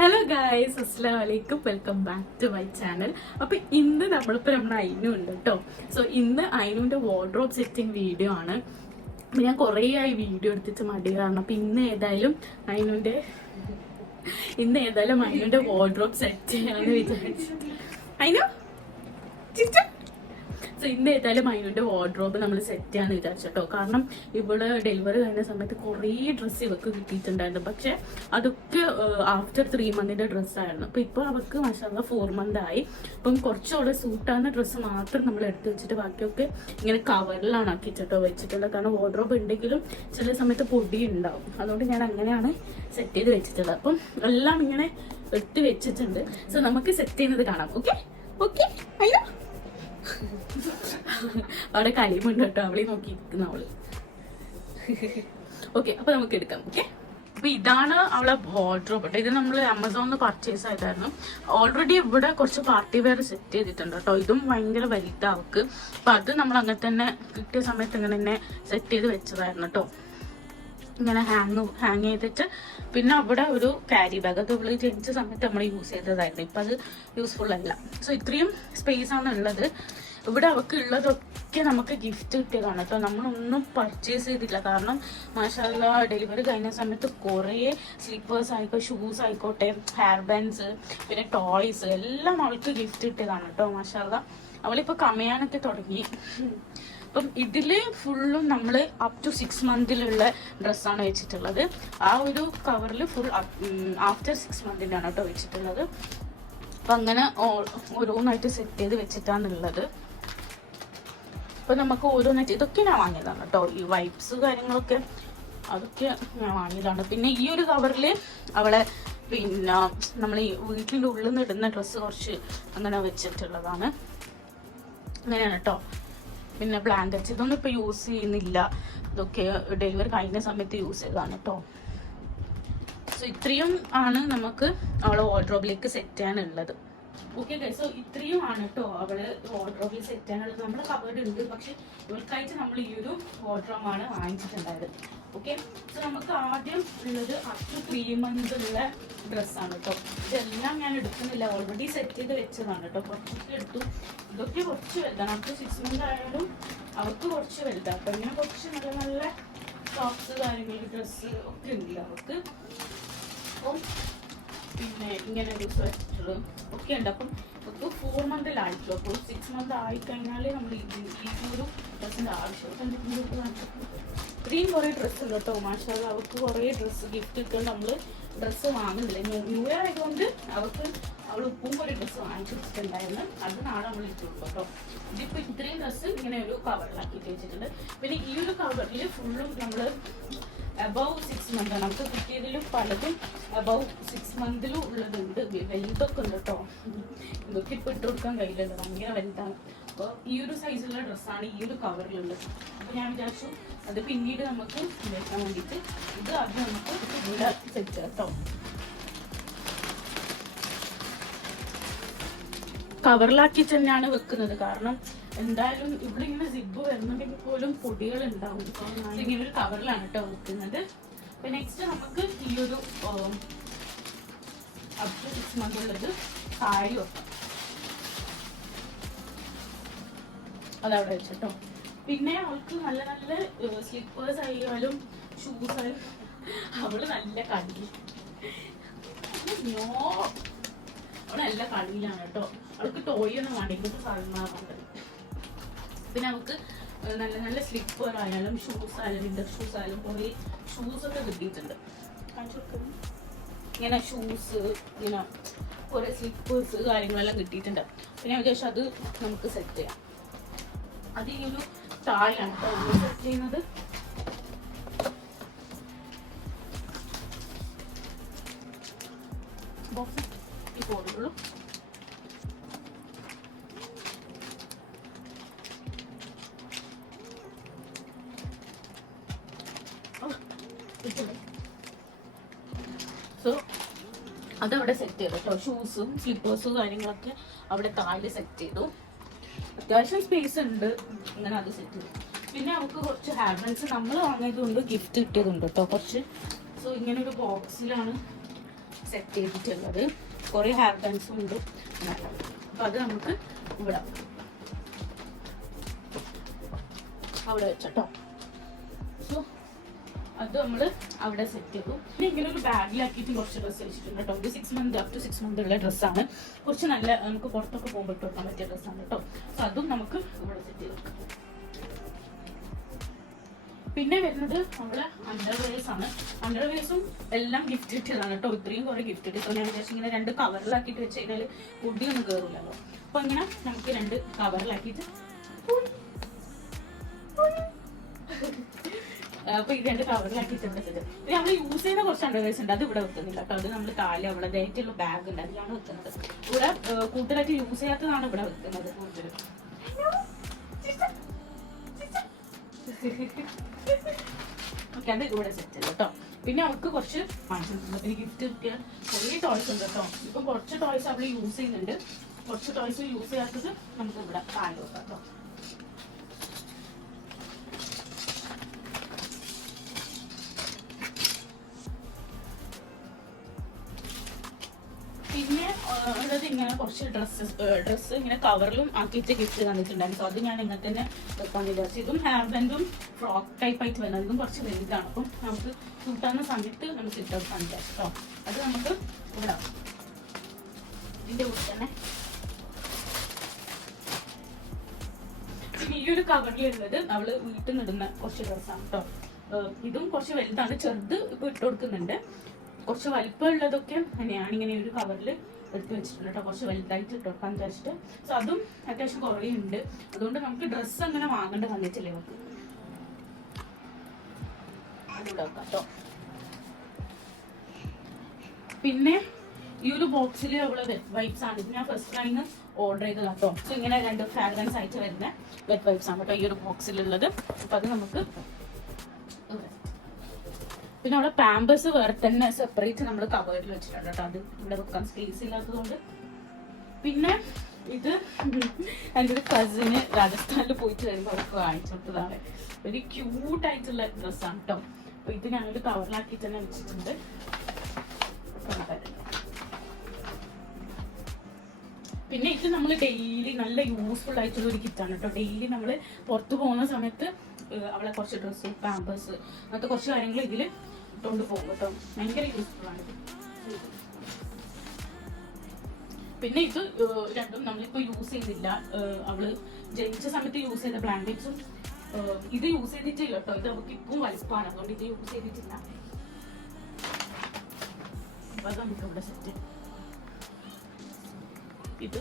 Hello guys, അസ്സലാമു അലൈക്കും. Welcome back to my channel. അപ്പൊ ഇന്ന് നമ്മളിപ്പോൾ നമ്മുടെ അയിനു ഉണ്ട് കേട്ടോ. സോ ഇന്ന് അയിനുവിന്റെ വാർഡ്രോബ് സെറ്റിംഗ് വീഡിയോ ആണ്. അപ്പൊ ഞാൻ കുറേ ആയി വീഡിയോ എടുത്തിട്ട് മടി കാരണം. അപ്പൊ ഇന്ന് ഏതായാലും അയിനുവിന്റെ വാർഡ്രോബ് സെറ്റ് ചെയ്യാന്ന് വിചാരിച്ചു. അയിനു സോ ഇന്ന് ഏതായാലും അതിൻ്റെ വാർഡ്രോബ് നമ്മൾ സെറ്റ് ചെയ്യാന്ന് വിചാരിച്ചോ. കാരണം ഇവിടെ ഡെലിവറി കഴിഞ്ഞ സമയത്ത് കുറേ ഡ്രസ്സ് ഇവർക്ക് കിട്ടിയിട്ടുണ്ടായിരുന്നു. പക്ഷെ അതൊക്കെ ആഫ്റ്റർ 3 മന്തിന്റെ ഡ്രസ്സായിരുന്നു. അപ്പൊ ഇപ്പൊ അവർക്ക് മാഷാഅല്ലാഹ് 4 മന്ത് ആയി. അപ്പം കുറച്ചുകൂടെ സൂട്ടാകുന്ന ഡ്രസ്സ് മാത്രം നമ്മൾ എടുത്ത് വെച്ചിട്ട് ബാക്കിയൊക്കെ ഇങ്ങനെ കവറിലാണ് ആക്കിച്ചിട്ടോ വെച്ചിട്ടുള്ളത്. കാരണം വാർഡ്രോബ് ഉണ്ടെങ്കിലും ചില സമയത്ത് പൊടി ഉണ്ടാവും. അതുകൊണ്ട് ഞാൻ അങ്ങനെയാണ് സെറ്റ് ചെയ്ത് വെച്ചിട്ടുള്ളത്. അപ്പം എല്ലാം ഇങ്ങനെ എടുത്ത് വെച്ചിട്ടുണ്ട്. സോ നമുക്ക് സെറ്റ് ചെയ്യുന്നത് കാണാം. ഓക്കെ ഓക്കെ അയ്യോ അവിടെ കളിയുമുണ്ട് കേട്ടോ. അവളെ നോക്കിയിരിക്കുന്ന അവള്. ഓക്കെ, അപ്പൊ നമുക്ക് എടുക്കാം. ഓക്കെ, അപ്പൊ ഇതാണ് അവളെ വാർഡ്രോബ് കേട്ടോ. ഇത് നമ്മൾ ആമസോണിൽ പർച്ചേസ് ആയിട്ടായിരുന്നു. ഓൾറെഡി ഇവിടെ കുറച്ച് പാർട്ടി വെയർ സെറ്റ് ചെയ്തിട്ടുണ്ട് കേട്ടോ. ഇതും ഭയങ്കര വലുതാ അവക്ക്. അപ്പൊ അത് നമ്മൾ അങ്ങനെ തന്നെ കിട്ടിയ സമയത്ത് ഇങ്ങനെ തന്നെ സെറ്റ് ചെയ്ത് വെച്ചതായിരുന്നു കേട്ടോ. ഇങ്ങനെ ഹാങ് ചെയ്തിട്ട് പിന്നെ അവിടെ ഒരു ക്യാരി ബാഗ് അത് ഇവള് ജനിച്ച സമയത്ത് നമ്മൾ യൂസ് ചെയ്തതായിരുന്നു. ഇപ്പം അത് യൂസ്ഫുൾ അല്ല. സോ ഇത്രയും സ്പേസ് ആണ് ഉള്ളത്. ഇവിടെ അവർക്ക് ഉള്ളതൊക്കെ നമുക്ക് ഗിഫ്റ്റ് കിട്ടിയതാണ് കേട്ടോ. നമ്മളൊന്നും പർച്ചേസ് ചെയ്തില്ല. കാരണം മാഷാഅല്ലാഹ് ഡെലിവറി കഴിഞ്ഞ സമയത്ത് കുറേ സ്ലിപ്പേഴ്സ് ആയിക്കോട്ടെ, ഷൂസ് ആയിക്കോട്ടെ, ഹെയർ ബാൻഡ്സ്, പിന്നെ ടോയ്സ് എല്ലാം അവൾക്ക് ഗിഫ്റ്റ് കിട്ടിയതാണ് കേട്ടോ. മാഷാഅല്ലാഹ് അവളിപ്പോൾ കമയാനൊക്കെ തുടങ്ങി. അപ്പം ഇതില് ഫുള്ളും നമ്മൾ അപ് ടു 6 മന്തിലുള്ള ഡ്രസ്സാണ് വെച്ചിട്ടുള്ളത്. ആ ഒരു കവറിൽ ഫുൾ ആഫ്റ്റർ 6 മന്തിൻ്റെയാണ് കേട്ടോ വെച്ചിട്ടുള്ളത്. അപ്പം അങ്ങനെ ഓരോന്നായിട്ട് സെറ്റ് ചെയ്ത് വെച്ചിട്ടാണുള്ളത്. അപ്പം നമുക്ക് ഓരോന്നായിട്ട് ഇതൊക്കെ ഞാൻ വാങ്ങിയതാണ് കേട്ടോ. ഈ വൈപ്സ് കാര്യങ്ങളൊക്കെ അതൊക്കെ ഞാൻ വാങ്ങിയതാണ്. പിന്നെ ഈ ഒരു കവറിൽ അവളെ പിന്നെ നമ്മൾ ഈ വീട്ടിൻ്റെ ഉള്ളിൽ നിന്ന് ഇടുന്ന ഡ്രസ്സ് കുറച്ച് അങ്ങനെ വെച്ചിട്ടുള്ളതാണ്. അങ്ങനെയാണ് കേട്ടോ. പിന്നെ ബ്ലാങ്കറ്റ്സ് ഇതൊന്നും ഇപ്പോൾ യൂസ് ചെയ്യുന്നില്ല. ഇതൊക്കെ ഡെലിവറി കഴിഞ്ഞ സമയത്ത് യൂസ് ചെയ്തതാണ് കേട്ടോ. സോ ഇത്രയും ആണ് നമുക്ക് അവളെ വാർഡ്രോബിലേക്ക് സെറ്റ് ചെയ്യാനുള്ളത്. ഓക്കെ ഗൈസ്, സോ ഇത്രയും ആണ് കേട്ടോ അവള് വാർഡ്രോബിൽ സെറ്റ് ചെയ്യാനുള്ളത്. നമ്മുടെ കബേർഡ് ഉണ്ട്, പക്ഷെ ഇവർക്കായിട്ട് നമ്മൾ ഈ ഒരു വാർഡ്രോബാണ് വാങ്ങിച്ചിട്ടുണ്ടായത്. ഓക്കെ, സോ നമുക്ക് ആദ്യം ഉള്ളത് അപ് ടു 3 മന്ത് ഉള്ള ഡ്രസ്സാണ് കേട്ടോ. ഇതെല്ലാം ഞാൻ എടുക്കുന്നില്ല, ഓൾറെഡി സെറ്റ് ചെയ്ത് വെച്ചതാണ് കേട്ടോ. കുറച്ചൊക്കെ എടുത്തു. ഇതൊക്കെ കുറച്ച് വലുതാണ്. അപ് ടു 6 മന്ത് ആയാലും അവർക്ക് കുറച്ച് വലുതാണ് കേട്ടോ. ഇങ്ങനെ കുറച്ച് നല്ല നല്ല ടോപ്സ് കാര്യങ്ങൾ ഡ്രസ്സ് ഒക്കെ ഉണ്ട് അവർക്ക്. അപ്പം പിന്നെ ഇങ്ങനെ ഒരു സ്വെറ്ററും ഒക്കെ ഉണ്ട്. അപ്പം ഇപ്പോൾ 4 മന്തിലായിരിക്കും. അപ്പോൾ 6 മന്ത് ആയിക്കഴിഞ്ഞാൽ നമ്മൾ ഈ ഒരു ഡ്രസ്സിൻ്റെ ആവശ്യം. ഇത്രയും കുറേ ഡ്രസ്സ് ഉണ്ട് കേട്ടോ. മാഷാഅല്ലാഹ് അവർക്ക് കുറേ ഡ്രസ്സ് ഗിഫ്റ്റ് കിട്ടുകൊണ്ട് നമ്മൾ ഡ്രസ്സ് വാങ്ങുന്നില്ല. ന്യൂ ഇയർ ആയതുകൊണ്ട് അവൾ ഉപ്പും കുറേ ഡ്രസ്സ് വാങ്ങിച്ചു വെച്ചിട്ടുണ്ടായിരുന്നു. അത് നാളെ നമ്മൾ ഇട്ടുള്ളൂ കേട്ടോ. ഇതിപ്പോൾ ഇത്രയും ഡ്രസ്സ് ഇങ്ങനെ ഒരു കവറിലാക്കിയിട്ട് വെച്ചിട്ടുണ്ട്. പിന്നെ ഈ ഒരു കവറിൽ ഫുള്ളും നമ്മൾ അബവ് 6 മന്താണ് നമുക്ക് കിട്ടിയതിലും പലതും അബവ് 6 മന്തിലും ഉള്ളതുണ്ട്. വലുതൊക്കെ ഉണ്ട് കേട്ടോ. ഇതൊക്കെ ഇപ്പോൾ ഇട്ട് കൊടുക്കാൻ കഴിയില്ലല്ലോ, ഭയങ്കര വലുതാണ്. അപ്പോൾ ഈ ഒരു സൈസിലുള്ള ഡ്രസ്സാണ് ഈ ഒരു കവറിലുള്ളത്. അപ്പോൾ ഞാൻ വിചാരിച്ചു അത് പിന്നീട് നമുക്ക് വെക്കാൻ വേണ്ടിയിട്ട് ഇത് അത് നമുക്ക് ഇവിടെ സെറ്റ് കേട്ടോ. കവറിലാക്കി തന്നെയാണ് വെക്കുന്നത്. കാരണം എന്തായാലും ഇവിടെ ഇങ്ങനെ സിബ് വരുന്നുണ്ടെങ്കിൽ പോലും പൊടികൾ ഉണ്ടാവും. ഇങ്ങനെ ഒരു കവറിലാണ് കേട്ടോ വെക്കുന്നത്. അപ്പൊ നെക്സ്റ്റ് നമുക്ക് ഈ ഒരു അപ് ടു 6 മന്ത് ഉള്ളത് സാരി വെക്കാം. അതവിടെ വെച്ചിട്ടോ. പിന്നെ അവൾക്ക് നല്ല നല്ല സ്ലിപ്പേഴ്സ് ആയാലും ഷൂസ് ആയാലും അവള് നല്ല കളി അവള് നല്ല കളിയിലാണ് കേട്ടോ. അവൾക്ക് ടോയ് ഒന്നും വേണ്ട, ഇങ്ങനത്തെ സാധനങ്ങളാണ്. പിന്നെ നമുക്ക് നല്ല നല്ല സ്ലിപ്പർ ആയാലും ഷൂസ് ആയാലും വിന്റർ ഷൂസ് ആയാലും കുറേ ഷൂസൊക്കെ കിട്ടിയിട്ടുണ്ട്. ഇങ്ങനെ ഷൂസ് ഇങ്ങനെ കുറേ സ്ലിപ്പേഴ്സ് കാര്യങ്ങളെല്ലാം കിട്ടിയിട്ടുണ്ട്. പിന്നെ വിചാരിച്ചു അത് നമുക്ക് സെറ്റ് ചെയ്യാം. അത് ഈ ഒരു താഴെയാണ് കേട്ടോ സെറ്റ് ചെയ്യുന്നത്. ബോക്സ് ഈ പോടുള്ളൂ. സോ അതവിടെ സെറ്റ് ചെയ്തു കേട്ടോ. ഷൂസും സ്ലിപ്പേഴ്സും കാര്യങ്ങളൊക്കെ അവിടെ താഴെ സെറ്റ് ചെയ്തു. അത്യാവശ്യം സ്പേസ് ഉണ്ട്. ഇങ്ങനെ അത് സെറ്റ് ചെയ്തു. പിന്നെ അവർക്ക് കുറച്ച് ഹെയർ ബാൻഡ്സ് നമ്മൾ വാങ്ങിയതുകൊണ്ട് ഗിഫ്റ്റ് കിട്ടിയതുണ്ട് കേട്ടോ കുറച്ച്. സോ ഇങ്ങനെ ഒരു ബോക്സിലാണ് സെറ്റ് ചെയ്തിട്ടുള്ളത്. കുറേ ഹെയർ ബാൻഡ്സും ഉണ്ട്. അപ്പോൾ അത് നമുക്ക് ഇവിടെ അവിടെ വെച്ചോ. സോ അത് നമ്മൾ അവിടെ സെറ്റ് ചെയ്തു. പിന്നെ ഇങ്ങനെ ഒരു ബാഗിലാക്കിയിട്ട് കുറച്ച് ഡ്രസ്സ് വെച്ചിട്ടുണ്ട് കേട്ടോ. ഒരു 6 months up to 6 months ഉള്ള ഡ്രസ്സാണ്. കുറച്ച് നല്ല നമുക്ക് പുറത്തൊക്കെ പോകുമ്പോൾ ഇട്ട് വെക്കാൻ പറ്റിയ ഡ്രസ്സാണ് കേട്ടോ. സോ അതും നമുക്ക് ഇവിടെ സെറ്റ് ചെയ്ത് വെക്കാം. പിന്നെ വരുന്നത് നമ്മുടെ അണ്ടർവെയർസ് ആണ്. അണ്ടർവെയർസും എല്ലാം ഗിഫ്റ്റ് കിട്ടിയതാണ് കേട്ടോ. ഇത്രയും കുറേ ഗിഫ്റ്റ് കിട്ടി. ഞാൻ വിചാരിച്ചു ഇങ്ങനെ 2 കവറിലാക്കിയിട്ട് വെച്ച് കഴിഞ്ഞാൽ പൊടിയൊന്നും കയറില്ലല്ലോ. അപ്പൊ ഇങ്ങനെ നമുക്ക് 2 കവറിലാക്കിയിട്ട് അപ്പൊ ഇത് 2 കവറിലാക്കിയിട്ട് ഇവിടെ വെച്ചത്. നമ്മൾ യൂസ് ചെയ്യുന്ന കുറച്ച് അണ്ടർവെയർസ് ഉണ്ട്, അത് ഇവിടെ വെക്കുന്നില്ല കേട്ടോ. അത് നമ്മൾ കാല് അവിടെ ഡേറ്റുള്ള ബാഗ് ഉണ്ട്, അതിലാണ് വെക്കുന്നത്. ഇവിടെ കൂടുതലായിട്ട് യൂസ് ചെയ്യാത്തതാണ് ഇവിടെ വെക്കുന്നത് കൂടുതൽ. ഓക്കെ, അത് ഇവിടെ സെറ്റ് ചെയ്തു കേട്ടോ. പിന്നെ അവർക്ക് കുറച്ച് വാങ്ങിച്ചിട്ടുണ്ട്. പിന്നെ ഗിഫ്റ്റ് കിട്ടിയ കുറേ ടോയ്സ് ഉണ്ട് കേട്ടോ. ഇപ്പം കുറച്ച് ടോയ്സ് അവൾ യൂസ് ചെയ്യുന്നുണ്ട്, കുറച്ച് ടോയ്സ് യൂസ് ചെയ്യാത്തത് നമുക്ക് ഇവിടെ കാല് വെക്കാം കേട്ടോ. പിന്നെ ഉള്ളത് ഇങ്ങനെ കുറച്ച് ഡ്രസ്സ് ഇങ്ങനെ കവറിലും ആക്കിയിട്ട് ഗിഫ്റ്റ് തന്നിട്ടുണ്ടായിരുന്നു. സോ അത് ഞാൻ ഇങ്ങനെ തന്നെ വെക്കാൻ വിചാരിച്ചു. ഇതും ഹെയർ ബാൻഡും ഫ്രോക്ക് ടൈപ്പ് ആയിട്ട് വരുന്നത്. ഇതും കുറച്ച് വലുതാണ്. അപ്പം നമുക്ക് കൂട്ടാവുന്ന സമയത്ത് നമുക്ക് ഇട്ട് വെക്കാൻ വിചാരിച്ചു കേട്ടോ. അത് നമുക്ക് ഇവിടെ ഇതിൻ്റെ കൂടെ തന്നെ. പിന്നെ ഈ ഒരു കവറിലുള്ളത് അവള് വീട്ടിൽ നിന്നിടുന്ന കുറച്ച് ഡ്രസ്സാണ് കേട്ടോ. ഇതും കുറച്ച് വലുതാണ്, ചെറുത് ഇപ്പൊ ഇട്ട് കൊടുക്കുന്നുണ്ട്. കുറച്ച് വലിപ്പമുള്ളതൊക്കെ ഞാനിങ്ങനെ ഒരു കവറിൽ എടുത്ത് വെച്ചിട്ടുണ്ട് കേട്ടോ. കുറച്ച് വലുതായിട്ട് ഇട്ട് കൊടുക്കാൻ വിചാരിച്ചിട്ട്. സോ അതും അത്യാവശ്യം കുറേ ഉണ്ട്. അതുകൊണ്ട് നമുക്ക് ഡ്രസ്സ് അങ്ങനെ വാങ്ങേണ്ട വന്നിട്ടില്ലേ നമുക്ക്. അതിവിടെ വെക്കാം കേട്ടോ. പിന്നെ ഈ ഒരു ബോക്സിൽ ഉള്ളത് വൈപ്സ് ആണ്. ഇത് ഞാൻ ഫസ്റ്റ് ടൈം ഓർഡർ ചെയ്തത് കേട്ടോ. സോ ഇങ്ങനെ 2 ഫ്രാഗ്രൻസ് ആയിട്ട് വരുന്ന വെറ്റ് വൈപ്സ് ആണ് കേട്ടോ ഈ ഒരു ബോക്സിലുള്ളത്. അപ്പൊ അത് നമുക്ക്. പിന്നെ അവിടെ പാമ്പേഴ്സ് വേറെ തന്നെ സെപ്പറേറ്റ് നമ്മൾ കവേർഡിൽ വെച്ചിട്ടുണ്ട് കേട്ടോ. അത് ഇവിടെ വെക്കാൻ സ്പേസ് ഇല്ലാത്തതുകൊണ്ട്. പിന്നെ ഇത് എൻ്റെ ഒരു കസിന് രാജസ്ഥാനിൽ പോയിട്ട് വരുമ്പോൾ അവർക്ക് വാങ്ങിച്ചു കൊടുത്തതാണ്. ഒരു ക്യൂട്ടായിട്ടുള്ള ഡ്രസ്സാണ് കേട്ടോ. അപ്പൊ ഇത് ഞാനൊരു കവറിലാക്കി തന്നെ വെച്ചിട്ടുണ്ട്. പിന്നെ ഇത് നമ്മൾ ഡെയിലി നല്ല യൂസ്ഫുൾ ആയിട്ടുള്ള ഒരു കിറ്റാണ് കേട്ടോ. ഡെയിലി നമ്മൾ പുറത്തു പോകുന്ന സമയത്ത് അവളെ കുറച്ച് ഡ്രസ്സ്, പാമ്പേഴ്സ്, അങ്ങനത്തെ കുറച്ച് കാര്യങ്ങൾ ഇതിൽ ഇട്ടുകൊണ്ട് പോകും കേട്ടോ. ഭയങ്കര യൂസ്ഫുൾ ആണ്. പിന്നെ ഇത് രണ്ടും നമ്മളിപ്പോൾ യൂസ് ചെയ്തില്ല. അവള് ജനിച്ച സമയത്ത് യൂസ് ചെയ്ത ബ്ലാങ്കറ്റ്സും ഇത് യൂസ് ചെയ്തിട്ടില്ല കേട്ടോ. ഇത് അവൾക്ക് ഇപ്പം വലിപ്പമാണ്, അതുകൊണ്ട് ഇത് യൂസ് ചെയ്തിട്ടില്ല. അപ്പൊ അത് നമുക്ക് ഇവിടെ സെറ്റ്. ഇത്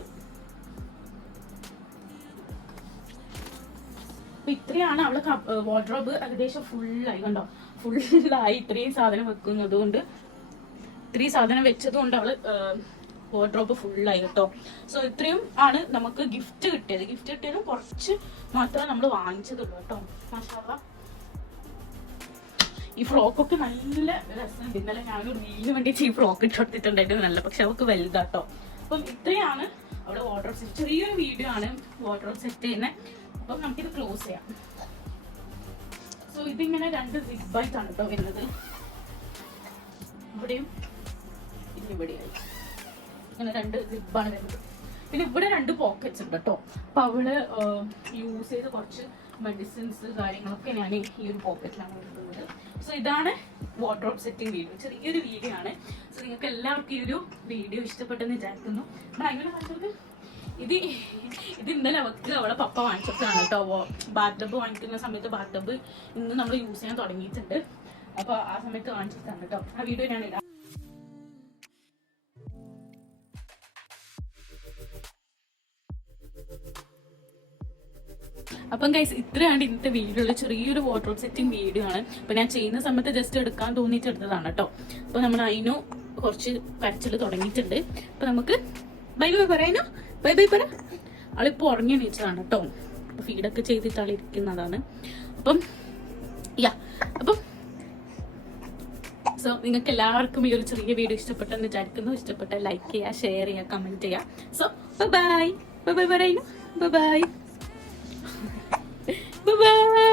ഇത്രയാണ് അവളെ വാർഡ്രോബ്. ഏകദേശം ഫുള്ളായി കണ്ടോ, ഫുള്ളായി. ഇത്രയും സാധനം വെക്കുന്നത് കൊണ്ട്, ഇത്രയും സാധനം വെച്ചത് കൊണ്ട് അവള് വാർഡ്രോബ് ഫുള്ളായി കേട്ടോ. സോ ഇത്രയും ആണ് നമുക്ക് ഗിഫ്റ്റ് കിട്ടിയത്. ഗിഫ്റ്റ് കിട്ടിയതും കുറച്ച് മാത്രമേ നമ്മൾ വാങ്ങിച്ചതുള്ളൂ കേട്ടോ. മാഷാഅല്ലാഹ്. ഈ ഫ്രോക്കൊക്കെ നല്ല രസമുണ്ട്. ഇന്നലെ ഞാനൊരു റീലിന് വേണ്ടിയിട്ട് ഈ ഫ്രോക്ക് ഇട്ട് കൊടുത്തിട്ടുണ്ടായിരുന്നു നല്ല. പക്ഷെ അവൾക്ക് വലുതാട്ടോ. അപ്പം ഇത്രയാണ് അവിടെ വാർഡ്രോബ് സെറ്റ്. ചെറിയൊരു വീഡിയോ ആണ് വാർഡ്രോബ് സെറ്റ് ചെയ്യുന്നത്. അപ്പം നമുക്കിത് ക്ലോസ് ചെയ്യാം. സോ ഇതിങ്ങനെ 2 സിബായിട്ടാണ് കേട്ടോ വരുന്നത്. ഇവിടെയും ഇവിടെയായി ഇങ്ങനെ 2 സിബാണ് വരുന്നത്. പിന്നെ ഇവിടെ 2 പോക്കറ്റ്സ് ഉണ്ട് കേട്ടോ. അപ്പൊ അവള് യൂസ് ചെയ്ത് കുറച്ച് മെഡിസിൻസ് കാര്യങ്ങളൊക്കെ ഞാൻ ഈ ഒരു പോക്കറ്റിലാണ് എടുക്കുന്നത്. സോ ഇതാണ് വാർഡ്രോബ് സെറ്റിംഗ് വീഡിയോ. ചെറിയൊരു വീഡിയോ ആണ്. സോ നിങ്ങൾക്ക് എല്ലാവർക്കും ഈ ഒരു വീഡിയോ ഇഷ്ടപ്പെട്ടെന്ന് വിചാരിക്കുന്നു. ഭയങ്കര നല്ലത്. ഇത് ഇന്നലെ അവൾക്ക് അവളെ പപ്പ വാങ്ങിച്ചതാണ് കേട്ടോ. ബാത്ത് ടബ് വാങ്ങിക്കുന്ന സമയത്ത് ബാത്ത് ടബ് ഇന്ന് നമ്മൾ യൂസ് ചെയ്യാൻ തുടങ്ങിയിട്ടുണ്ട്. അപ്പൊ ആ സമയത്ത് വാങ്ങിച്ചതാണ് കേട്ടോ. ആ വീഡിയോ ഞാൻ ഇടാം. അപ്പം ഗൈസ് ഇത്രയാണ് ഇന്നത്തെ വീഡിയോയിൽ ചെറിയൊരു വാർഡ്രോബ് സെറ്റിംഗ് വീഡിയോ ആണ്. അപ്പൊ ഞാൻ ചെയ്യുന്ന സമയത്ത് ജസ്റ്റ് എടുക്കാൻ തോന്നിയിട്ട് എടുത്തതാണ് കേട്ടോ. അപ്പൊ നമ്മൾ അതിനു കുറച്ച് കരച്ചിൽ തുടങ്ങിയിട്ടുണ്ട്. അപ്പൊ നമുക്ക് ബൈ ബൈ പറയാനോ. ബൈ ബൈ പറ. ആളിപ്പോൾ ഉറങ്ങി എണീച്ചതാണ് കേട്ടോ. ഫീഡൊക്കെ ചെയ്തിട്ട് ആളിരിക്കുന്നതാണ്. അപ്പം അപ്പം സോ നിങ്ങൾക്ക് എല്ലാവർക്കും ഈ ഒരു ചെറിയ വീഡിയോ ഇഷ്ടപ്പെട്ടെന്ന് വിചാരിക്കുന്നു. ഇഷ്ടപ്പെട്ട ലൈക്ക് ചെയ്യുക, ഷെയർ ചെയ്യുക, കമന്റ് ചെയ്യുക. So bye bye. Bye bye പറയുന്നു. Bye bye. Bye bye.